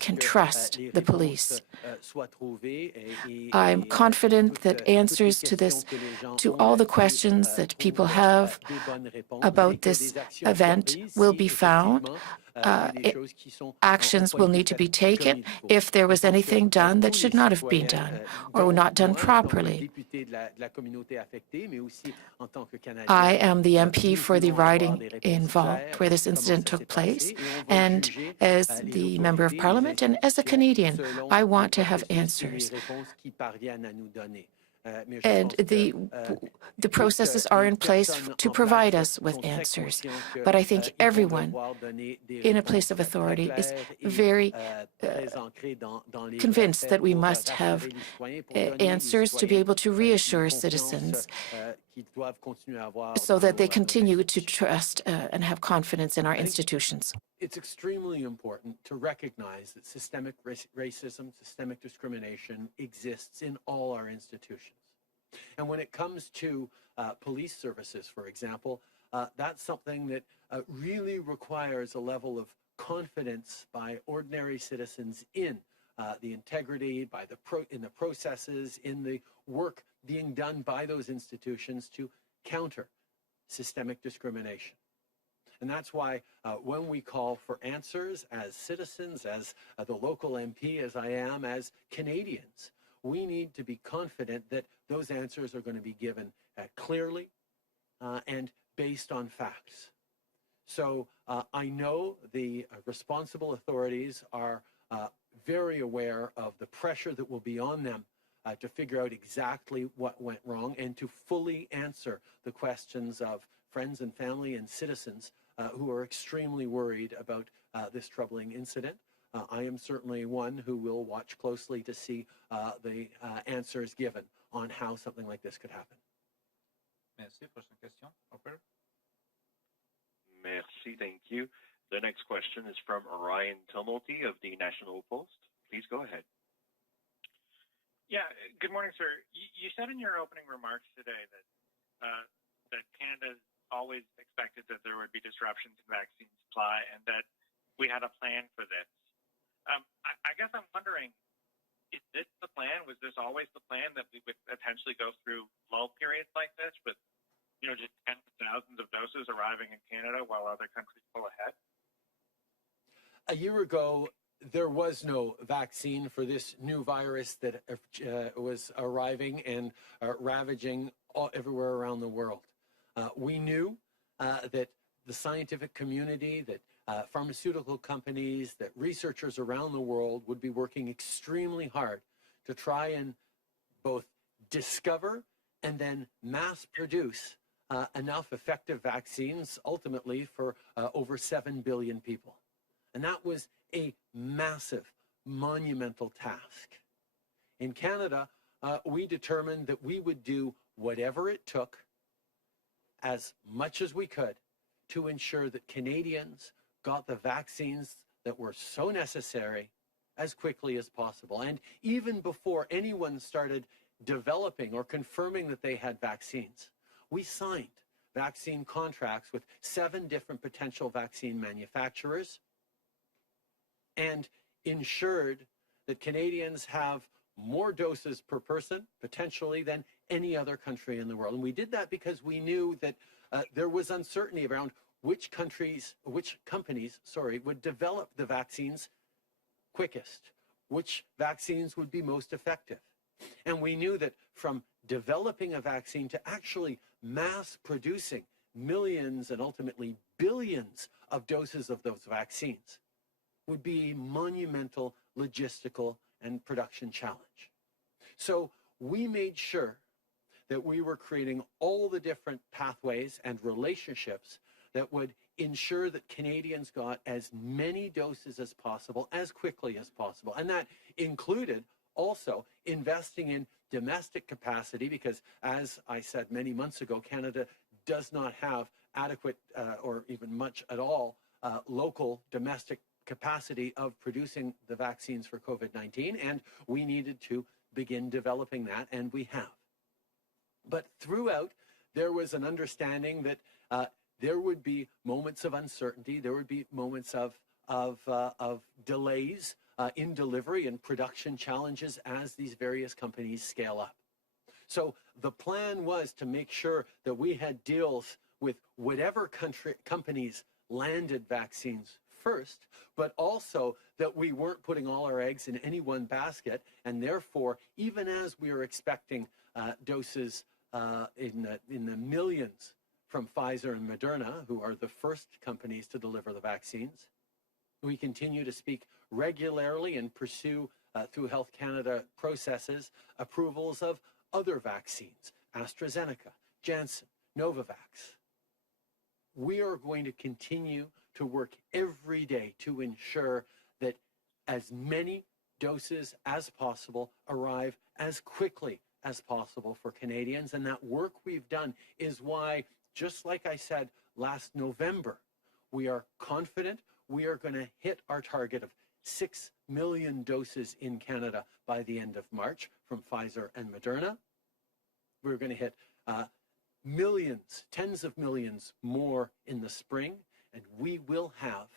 can trust the police. I'm confident that answers to all the questions that people have about this event will be found. Actions will need to be taken if there was anything done that should not have been done or not done properly. I am the MP for the riding involved where this incident took place, and as the Member of Parliament and as a Canadian, I want to have answers. And the processes are in place to provide us with answers. But I think everyone in a place of authority is very convinced that we must have answers to be able to reassure citizens so that they continue to trust and have confidence in our institutions. It's extremely important to recognize that systemic racism, systemic discrimination exists in all our institutions. And when it comes to police services, for example, that's something that really requires a level of confidence by ordinary citizens in the integrity, in the processes, in the work being done by those institutions to counter systemic discrimination. And that's why when we call for answers as citizens, as the local MP, as I am, as Canadians, we need to be confident that those answers are going to be given clearly and based on facts. So I know the responsible authorities are very aware of the pressure that will be on them to figure out exactly what went wrong and to fully answer the questions of friends and family and citizens who are extremely worried about this troubling incident. I am certainly one who will watch closely to see the answers given on how something like this could happen. Merci. Prochaine question. Operator. Merci. Thank you. The next question is from Ryan Tumulty of the National Post. Please go ahead. Yeah, good morning, sir. You said in your opening remarks today that that Canada always expected that there would be disruptions in vaccine supply and that we had a plan for this. I guess I'm wondering, is this the plan? Was this always the plan that we would potentially go through lull periods like this with, just tens of thousands of doses arriving in Canada while other countries pull ahead? A year ago, there was no vaccine for this new virus that was arriving and ravaging everywhere around the world. We knew that the scientific community, that pharmaceutical companies, that researchers around the world would be working extremely hard to try and both discover and then mass produce enough effective vaccines, ultimately for over 7 billion people. And that was a massive, monumental task. In Canada, we determined that we would do whatever it took, as much as we could, to ensure that Canadians got the vaccines that were so necessary as quickly as possible. And even before anyone started developing or confirming that they had vaccines, we signed vaccine contracts with 7 different potential vaccine manufacturers and ensured that Canadians have more doses per person, potentially, than any other country in the world. And we did that because we knew that there was uncertainty around which companies, would develop the vaccines quickest, which vaccines would be most effective. And we knew that from developing a vaccine to actually mass producing millions and ultimately billions of doses of those vaccines would be a monumental logistical and production challenge. So we made sure that we were creating all the different pathways and relationships that would ensure that Canadians got as many doses as possible, as quickly as possible. And that included also investing in domestic capacity because, as I said many months ago, Canada does not have adequate or even much at all local domestic capacity of producing the vaccines for COVID-19, and we needed to begin developing that, and we have. But throughout, there was an understanding that there would be moments of uncertainty, there would be moments of delays in delivery and production challenges as these various companies scale up. So the plan was to make sure that we had deals with whatever companies landed vaccines first, but also that we weren't putting all our eggs in any one basket, and therefore, even as we are expecting doses in the millions from Pfizer and Moderna, who are the first companies to deliver the vaccines, we continue to speak regularly and pursue through Health Canada processes approvals of other vaccines, AstraZeneca, Janssen, Novavax. We are going to continue to work every day to ensure that as many doses as possible arrive as quickly as possible for Canadians. And that work we've done is why, just like I said last November, we are confident we are going to hit our target of 6 million doses in Canada by the end of March from Pfizer and Moderna. We're going to hit millions, tens of millions more in the spring, and we will have,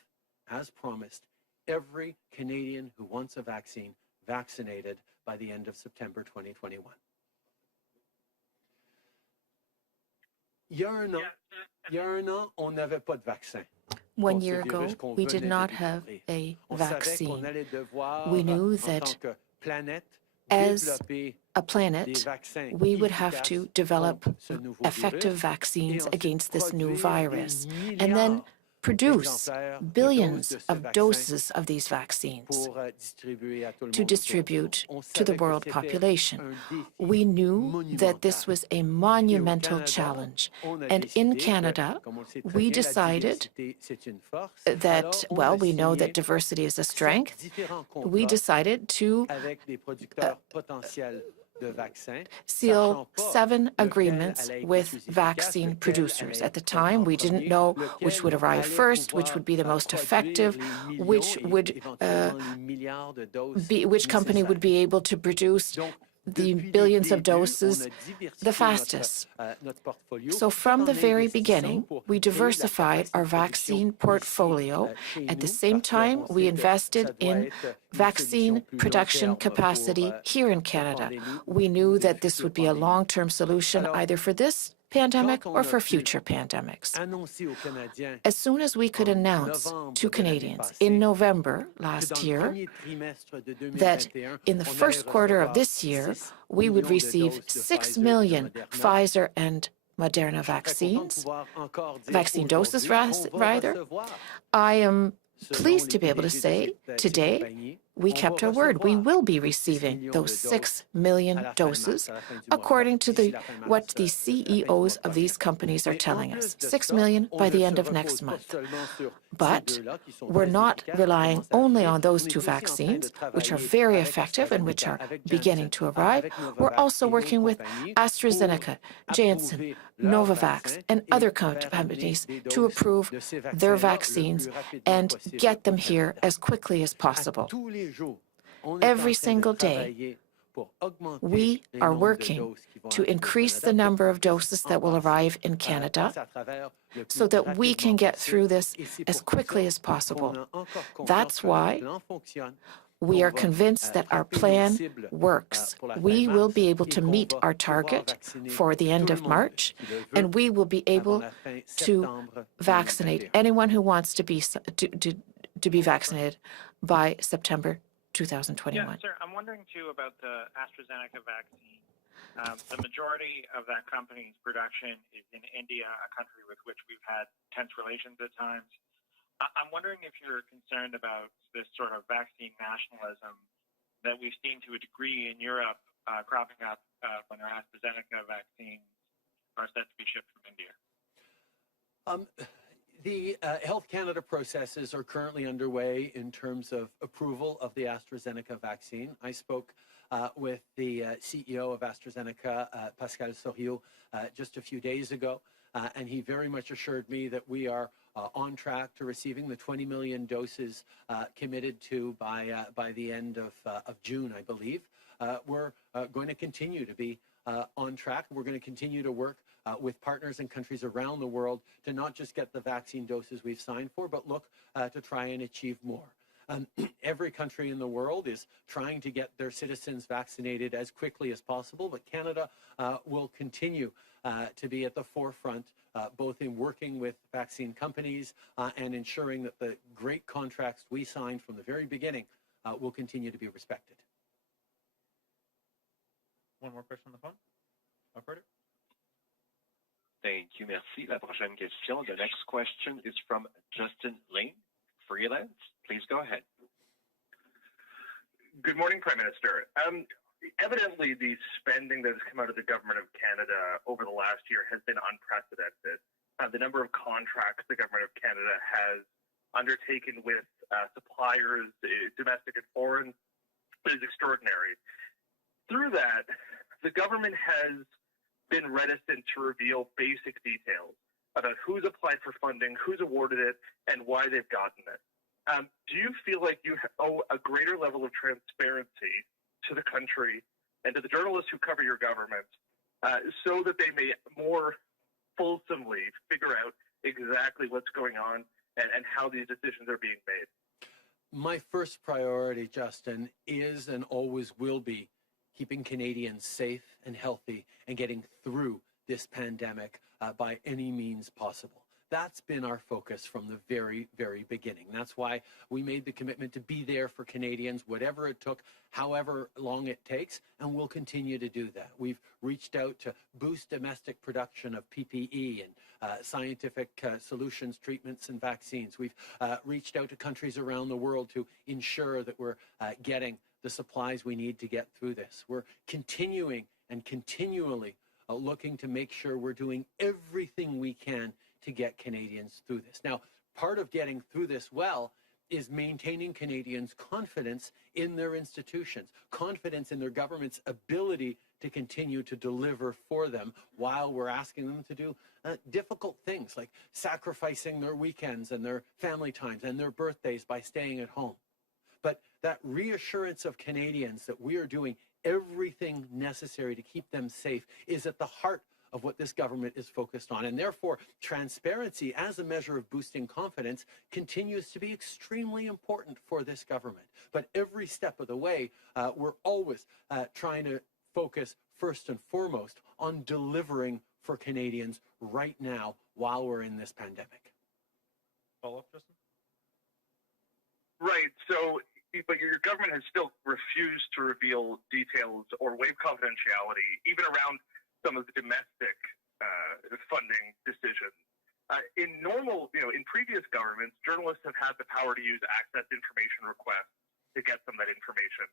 as promised, every Canadian who wants a vaccine vaccinated by the end of September 2021. Il y a un an, on n'avait pas de vaccin. 1 year ago, we did not have a vaccine. We knew that as a planet, we would have to develop effective vaccines against this new virus and then produce billions of doses of these vaccines to distribute to the world population. We knew that this was a monumental challenge. And in Canada, we decided that, well, we know that diversity is a strength. We decided to seal 7 agreements with vaccine producers. At the time, we didn't know which would arrive first, which would be the most effective, which company would be able to produce the billions of doses the fastest. So from the very beginning, we diversified our vaccine portfolio. At the same time, we invested in vaccine production capacity here in Canada. We knew that this would be a long-term solution either for this pandemic or for future pandemics. As soon as we could announce to Canadians in November last year that in the first quarter of this year, we would receive 6 million Pfizer and Moderna vaccine doses rather, I am pleased to be able to say today we kept our word. We will be receiving those 6 million doses according to what the CEOs of these companies are telling us. 6 million by the end of next month. But we're not relying only on those 2 vaccines, which are very effective and which are beginning to arrive. We're also working with AstraZeneca, Janssen, Novavax, and other companies to approve their vaccines and get them here as quickly as possible. Every single day, we are working to increase the number of doses that will arrive in Canada so that we can get through this as quickly as possible. That's why we are convinced that our plan works. We will be able to meet our target for the end of March, and we will be able to vaccinate anyone who wants to be vaccinated by September 2021. Yeah, sir, I'm wondering too about the AstraZeneca vaccine. The majority of that company's production is in India, a country with which we've had tense relations at times. I'm wondering if you're concerned about this sort of vaccine nationalism that we've seen to a degree in Europe cropping up when our AstraZeneca vaccines are set to be shipped from India. The Health Canada processes are currently underway in terms of approval of the AstraZeneca vaccine. I spoke with the CEO of AstraZeneca, Pascal Soriot, just a few days ago, and he very much assured me that we are on track to receiving the 20 million doses committed to by the end of June, I believe. We're going to continue to be on track. We're going to continue to work with partners and countries around the world to not just get the vaccine doses we've signed for, but look to try and achieve more. Every country in the world is trying to get their citizens vaccinated as quickly as possible, but Canada will continue to be at the forefront, both in working with vaccine companies and ensuring that the great contracts we signed from the very beginning will continue to be respected. One more question on the phone. Operator? Thank you, merci. La prochaine question. The next question is from Justin Lane, freelance. Please go ahead. Good morning, Prime Minister. Evidently, the spending that has come out of the Government of Canada over the last year has been unprecedented. The number of contracts the Government of Canada has undertaken with suppliers, domestic and foreign, is extraordinary. Through that, the government has been reticent to reveal basic details about who's applied for funding, who's awarded it, and why they've gotten it. Do you feel like you owe a greater level of transparency to the country and to the journalists who cover your government so that they may more fulsomely figure out exactly what's going on and how these decisions are being made? My first priority, Justin, is and always will be keeping Canadians safe and healthy and getting through this pandemic by any means possible. That's been our focus from the very, very beginning. That's why we made the commitment to be there for Canadians, whatever it took, however long it takes, and we'll continue to do that. We've reached out to boost domestic production of PPE and scientific solutions, treatments, and vaccines. We've reached out to countries around the world to ensure that we're getting the supplies we need to get through this. We're continuing and continually looking to make sure we're doing everything we can to get Canadians through this. Now, part of getting through this well is maintaining Canadians' confidence in their institutions, confidence in their government's ability to continue to deliver for them while we're asking them to do difficult things like sacrificing their weekends and their family times and their birthdays by staying at home. But that reassurance of Canadians that we are doing everything necessary to keep them safe is at the heart of what this government is focused on. And therefore, transparency as a measure of boosting confidence continues to be extremely important for this government. But every step of the way, we're always trying to focus first and foremost on delivering for Canadians right now while we're in this pandemic. Follow-up, Justin? Right. So, but your government has still refused to reveal details or waive confidentiality, even around some of the domestic funding decisions. In previous governments, journalists have had the power to use access information requests to get some of that information.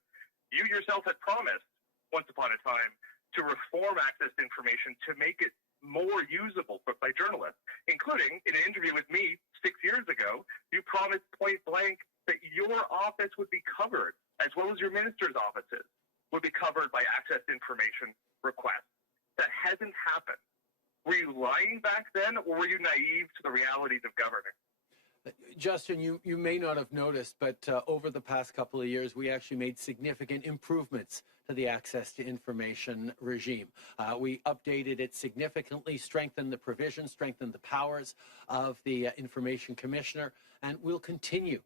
You yourself had promised, once upon a time, to reform access information to make it more usable by journalists, including in an interview with me 6 years ago, you promised point blank that your office would be covered, as well as your minister's offices, would be covered by access information requests. That hasn't happened. Were you lying back then, or were you naive to the realities of governing? Justin, you may not have noticed, but over the past couple of years, we actually made significant improvements to the access to information regime. We updated it significantly, strengthened the provisions, strengthened the powers of the Information Commissioner, and we'll continue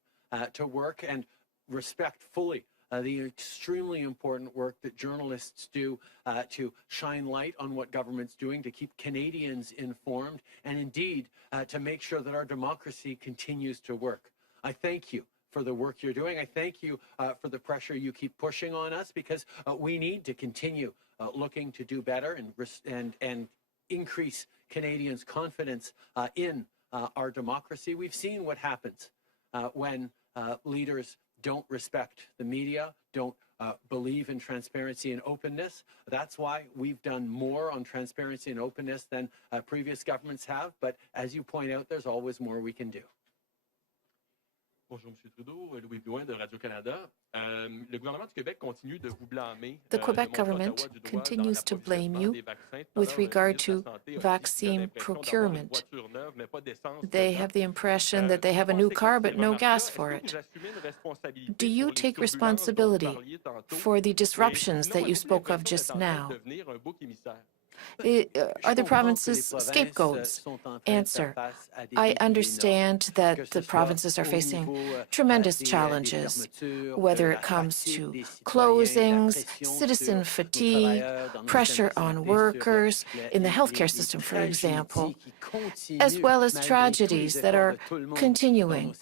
to work and respect fully the extremely important work that journalists do to shine light on what government's doing, to keep Canadians informed, and indeed to make sure that our democracy continues to work. I thank you for the work you're doing. I thank you for the pressure you keep pushing on us, because we need to continue looking to do better and increase Canadians' confidence in our democracy. We've seen what happens when leaders don't respect the media, don't believe in transparency and openness. That's why we've done more on transparency and openness than previous governments have. But as you point out, there's always more we can do. Bonjour, M. Trudeau. Louis Blouin de Radio-Canada. Le gouvernement du Québec continue de vous blâmer. The Quebec government continues to blame you with regard to vaccine procurement. They have the impression that they have a new car but no gas for it. Do you take responsibility for the disruptions that you spoke of just now? Are the provinces scapegoats? Answer. I understand that the provinces are facing tremendous challenges, whether it comes to closings, citizen fatigue, pressure on workers in the healthcare system, for example, as well as tragedies that are continuing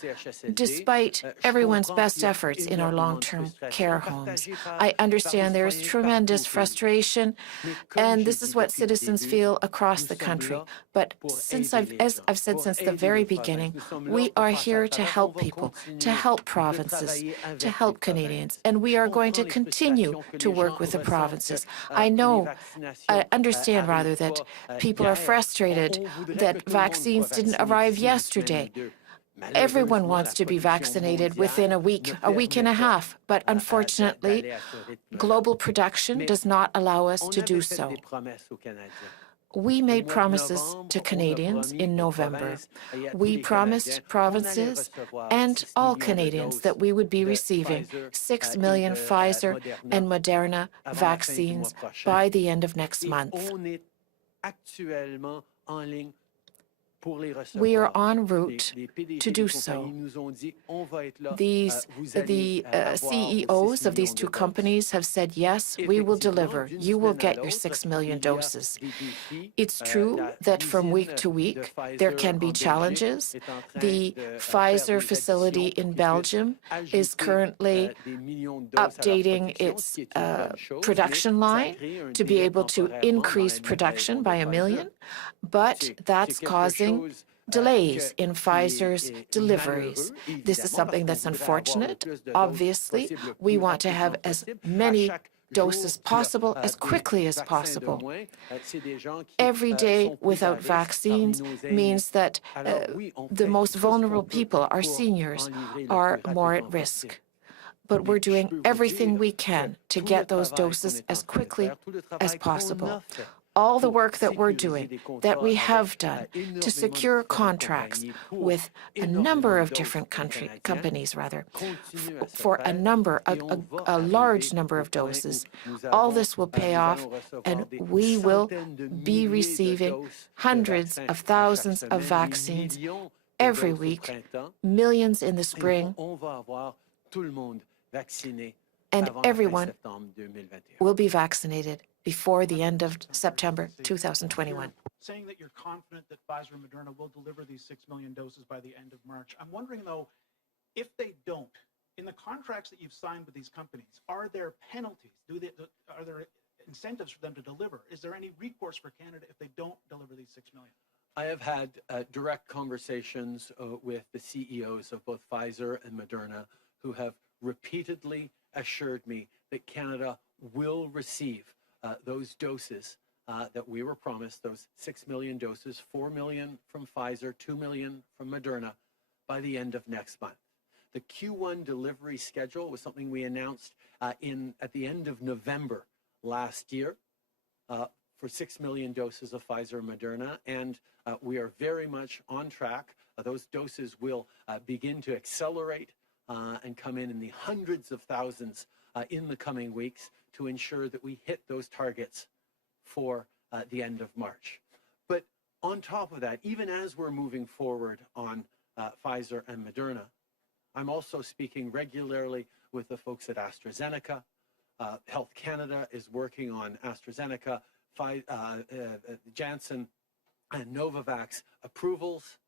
despite everyone's best efforts in our long-term care homes. I understand there is tremendous frustration, and this is what citizens feel across the country. But as I've said since the very beginning, we are here to help people, to help provinces, to help Canadians, and we are going to continue to work with the provinces. I understand rather that people are frustrated that vaccines didn't arrive yesterday. Everyone wants to be vaccinated within a week and a half, but unfortunately, global production does not allow us to do so. We made promises to Canadians in November. We promised provinces and all Canadians that we would be receiving 6 million Pfizer and Moderna vaccines by the end of next month. We are en route to do so. The CEOs of these two companies have said, yes, we will deliver. You will get your 6 million doses. It's true that from week to week, there can be challenges. The Pfizer facility in Belgium is currently updating its production line to be able to increase production by 1 million, but that's causing delays in Pfizer's deliveries. This is something that's unfortunate. Obviously, we want to have as many doses possible as quickly as possible. Every day without vaccines means that the most vulnerable people, our seniors, are more at risk. But we're doing everything we can to get those doses as quickly as possible. All the work that we're doing, that we have done to secure contracts with a number of different companies, for a large number of doses, all this will pay off, and we will be receiving hundreds of thousands of vaccines every week, millions in the spring, and everyone will be vaccinated before the end of September 2021. Saying that you're confident that Pfizer and Moderna will deliver these 6 million doses by the end of March. I'm wondering, though, if they don't, in the contracts that you've signed with these companies, are there penalties? Are there incentives for them to deliver? Is there any recourse for Canada if they don't deliver these 6 million? I have had direct conversations with the CEOs of both Pfizer and Moderna who have repeatedly assured me that Canada will receive those doses that we were promised, those 6 million doses, 4 million from Pfizer, 2 million from Moderna, by the end of next month. The Q1 delivery schedule was something we announced at the end of November last year for 6 million doses of Pfizer and Moderna, and we are very much on track. Those doses will begin to accelerate and come in the hundreds of thousands in the coming weeks to ensure that we hit those targets for the end of March. But on top of that, even as we're moving forward on Pfizer and Moderna, I'm also speaking regularly with the folks at AstraZeneca. Health Canada is working on AstraZeneca, Janssen, and Novavax approvals.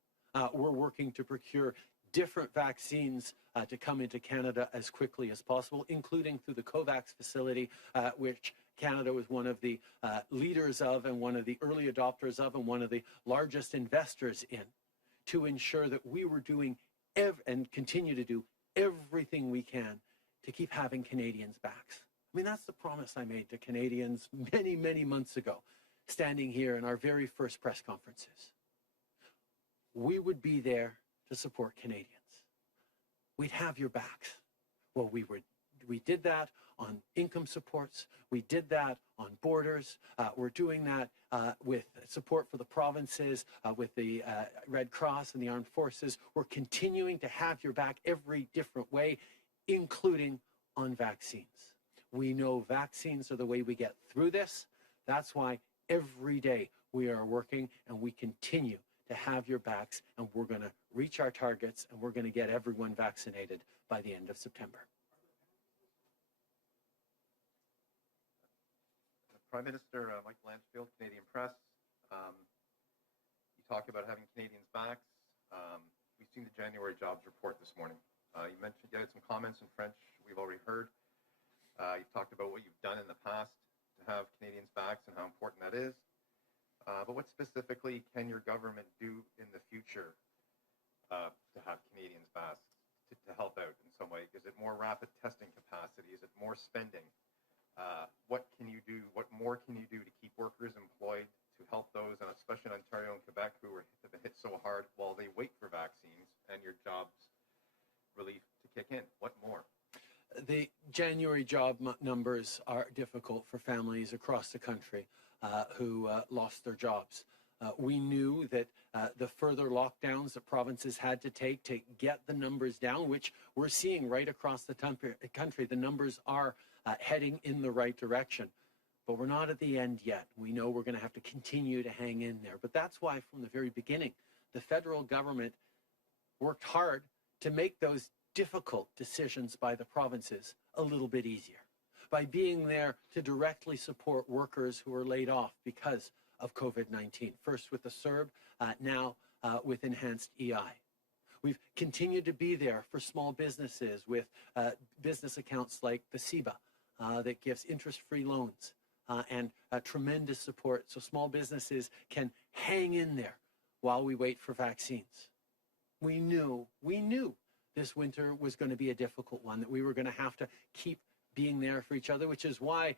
We're working to procure different vaccines to come into Canada as quickly as possible, including through the COVAX facility, which Canada was one of the leaders of and one of the early adopters of and one of the largest investors in, to ensure that we were doing and continue to do everything we can to keep having Canadians' backs. I mean, that's the promise I made to Canadians many, many months ago, standing here in our very first press conferences. We would be there to support Canadians. We'd have your backs. Well, we did that on income supports. We did that on borders. We're doing that with support for the provinces, with the Red Cross and the armed forces. We're continuing to have your back every different way, including on vaccines. We know vaccines are the way we get through this. That's why every day we are working and we continue to have your backs, and we're going to reach our targets, and we're going to get everyone vaccinated by the end of September. Prime Minister Mike Lanchfield, Canadian Press. You talk about having Canadians back. We've seen the January jobs report this morning. You mentioned you had some comments in French we've already heard. You talked about what you've done in the past to have Canadians back and how important that is. But what specifically can your government do in the future to have Canadians back to help out in some way? Is it more rapid testing capacity? Is it more spending? What can you do? What more can you do to keep workers employed, to help those, and especially in Ontario and Quebec, who have been hit so hard while they wait for vaccines and your jobs relief to kick in? What more? The January job numbers are difficult for families across the country who lost their jobs. We knew that the further lockdowns that provinces had to take to get the numbers down, which we're seeing right across the country, the numbers are heading in the right direction. But we're not at the end yet. We know we're going to have to continue to hang in there. But that's why from the very beginning, the federal government worked hard to make those difficult decisions by the provinces a little bit easier by being there to directly support workers who are laid off because of COVID-19, first with the CERB, now with enhanced EI. We've continued to be there for small businesses with business accounts like the CIBA that gives interest-free loans and tremendous support so small businesses can hang in there while we wait for vaccines. We knew this winter was going to be a difficult one, that we were going to have to keep being there for each other, which is why,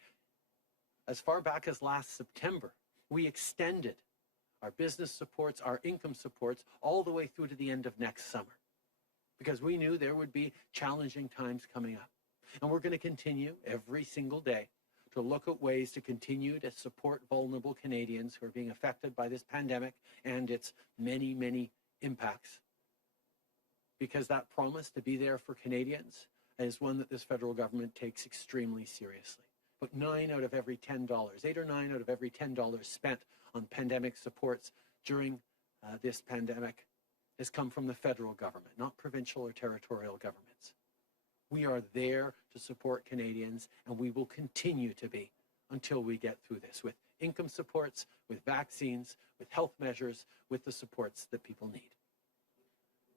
as far back as last September, we extended our business supports, our income supports, all the way through to the end of next summer, because we knew there would be challenging times coming up. And we're going to continue every single day to look at ways to continue to support vulnerable Canadians who are being affected by this pandemic and its many, many impacts. Because that promise to be there for Canadians is one that this federal government takes extremely seriously. But 9 out of every $10, 8 or 9 out of every $10 spent on pandemic supports during this pandemic has come from the federal government, not provincial or territorial governments. We are there to support Canadians, and we will continue to be until we get through this, with income supports, with vaccines, with health measures, with the supports that people need.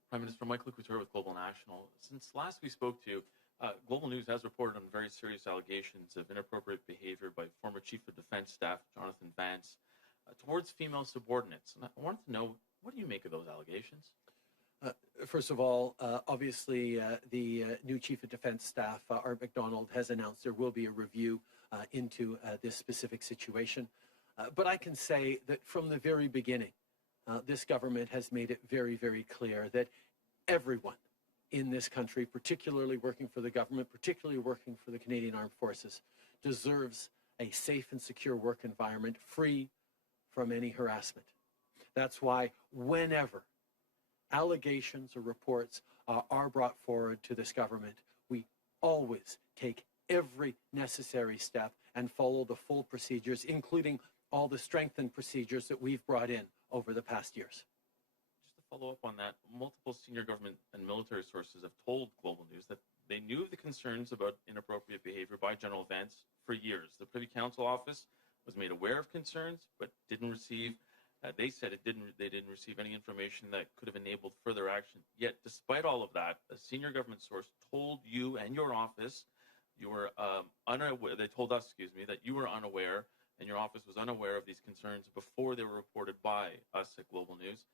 Prime Minister Michael Couture with Global National. Since last we spoke to you, Global News has reported on very serious allegations of inappropriate behavior by former Chief of Defense Staff Jonathan Vance towards female subordinates. And I wanted to know, what do you make of those allegations? First of all, obviously, the new Chief of Defense Staff, Art MacDonald, has announced there will be a review into this specific situation. But I can say that from the very beginning, this government has made it very, very clear that everyone in this country, particularly working for the government, particularly working for the Canadian Armed Forces, deserves a safe and secure work environment free from any harassment. That's why whenever allegations or reports are brought forward to this government, we always take every necessary step and follow the full procedures, including all the strengthened procedures that we've brought in over the past years. Just to follow up on that, multiple senior government and military sources have told Global News that they knew the concerns about inappropriate behavior by General Vance for years. The Privy Council office was made aware of concerns, but didn't receive, they said they didn't receive any information that could have enabled further action. Yet, despite all of that, a senior government source told you and your office you were unaware, they told us, that you were unaware and your office was unaware of these concerns before they were reported by us at Global News.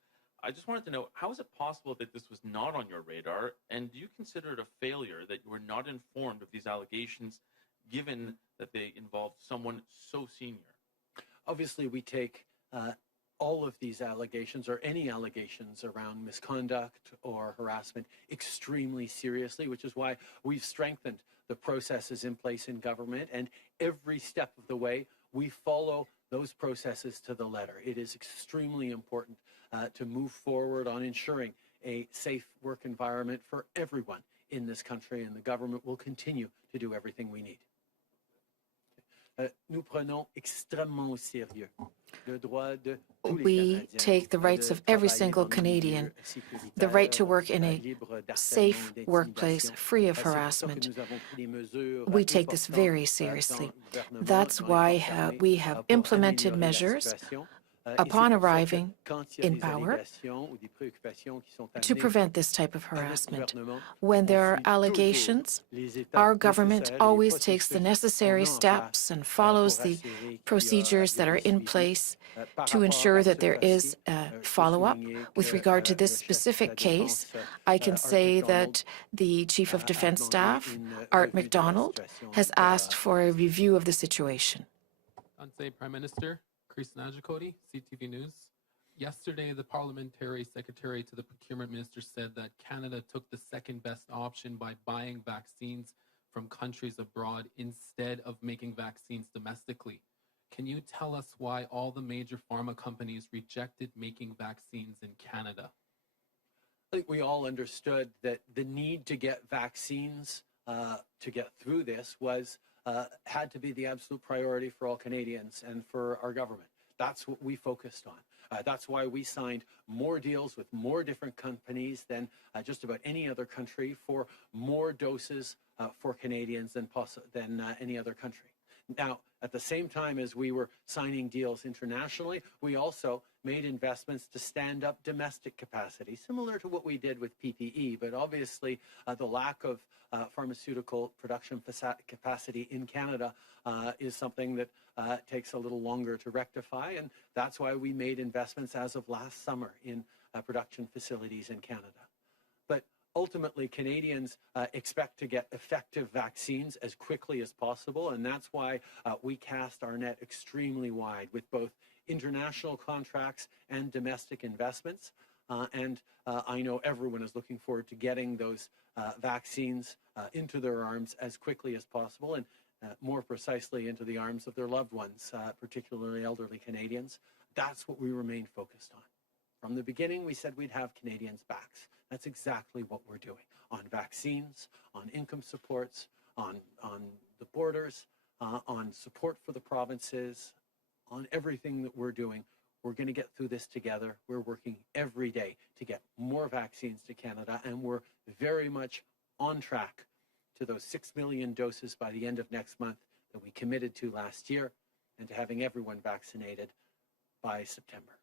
I just wanted to know, how is it possible that this was not on your radar? And do you consider it a failure that you were not informed of these allegations, given that they involved someone so senior? Obviously, we take all of these allegations, or any allegations around misconduct or harassment, extremely seriously, which is why we've strengthened the processes in place in government, and every step of the way we follow those processes to the letter. It is extremely important to move forward on ensuring a safe work environment for everyone in this country, and the government will continue to do everything we need. nous prenons extrêmement au sérieux le droit de tous les We Canadiens take the rights de of every travailler single dans un milieu Canadian, the right to work in a libre d'harcèlement safe et workplace, d'intimidation. free of C'est pour ça que harassment. nous avons pris des mesures We take this importantes, very dans seriously. le gouvernement, That's dans les why forces armées, we have pour implemented améliorer la measures situation. Et upon c'est pour ça que arriving quand il y a in des power allégations ou des préoccupations qui sont to amenées prevent this type of à notre harassment. gouvernement, When on there are suit toujours allegations, les étapes our government nécessaires et les always takes the processus necessary qu'on met en place, steps and pour follows the assurer qu'il y a procedures that des are in suivis. place Par to rapport ensure à that ce there is cas-ci, a je peux follow-up. souligner With que, regard to le this chef de specific la case, défense, I can Art say McDonald, that the Chief of a Defense demandé Staff, une Art revue de la McDonald, situation has de la asked for a review of the situation. Prime Minister, Chris Najikoti, CTV News. Yesterday, the parliamentary secretary to the procurement minister said that Canada took the second best option by buying vaccines from countries abroad instead of making vaccines domestically. Can you tell us why all the major pharma companies rejected making vaccines in Canada? I think we all understood that the need to get vaccines to get through this was had to be the absolute priority for all Canadians and for our government. That's what we focused on. That's why we signed more deals with more different companies than just about any other country for more doses for Canadians than any other country. Now, at the same time as we were signing deals internationally, we also made investments to stand up domestic capacity, similar to what we did with PPE. But obviously, the lack of pharmaceutical production capacity in Canada is something that takes a little longer to rectify. And that's why we made investments as of last summer in production facilities in Canada. But ultimately, Canadians expect to get effective vaccines as quickly as possible, and that's why we cast our net extremely wide with both international contracts and domestic investments. I know everyone is looking forward to getting those vaccines into their arms as quickly as possible, and more precisely into the arms of their loved ones, particularly elderly Canadians. That's what we remain focused on. From the beginning, we said we'd have Canadians' backs. That's exactly what we're doing on vaccines, on income supports, on the borders, on support for the provinces, on everything that we're doing. We're going to get through this together. We're working every day to get more vaccines to Canada, and we're very much on track to those 6 million doses by the end of next month that we committed to last year, and to having everyone vaccinated by September.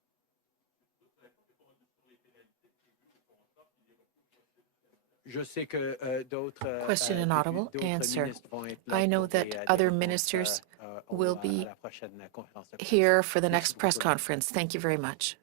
Question inaudible. Answer. I know that other ministers will be here for the next press conference. Thank you very much.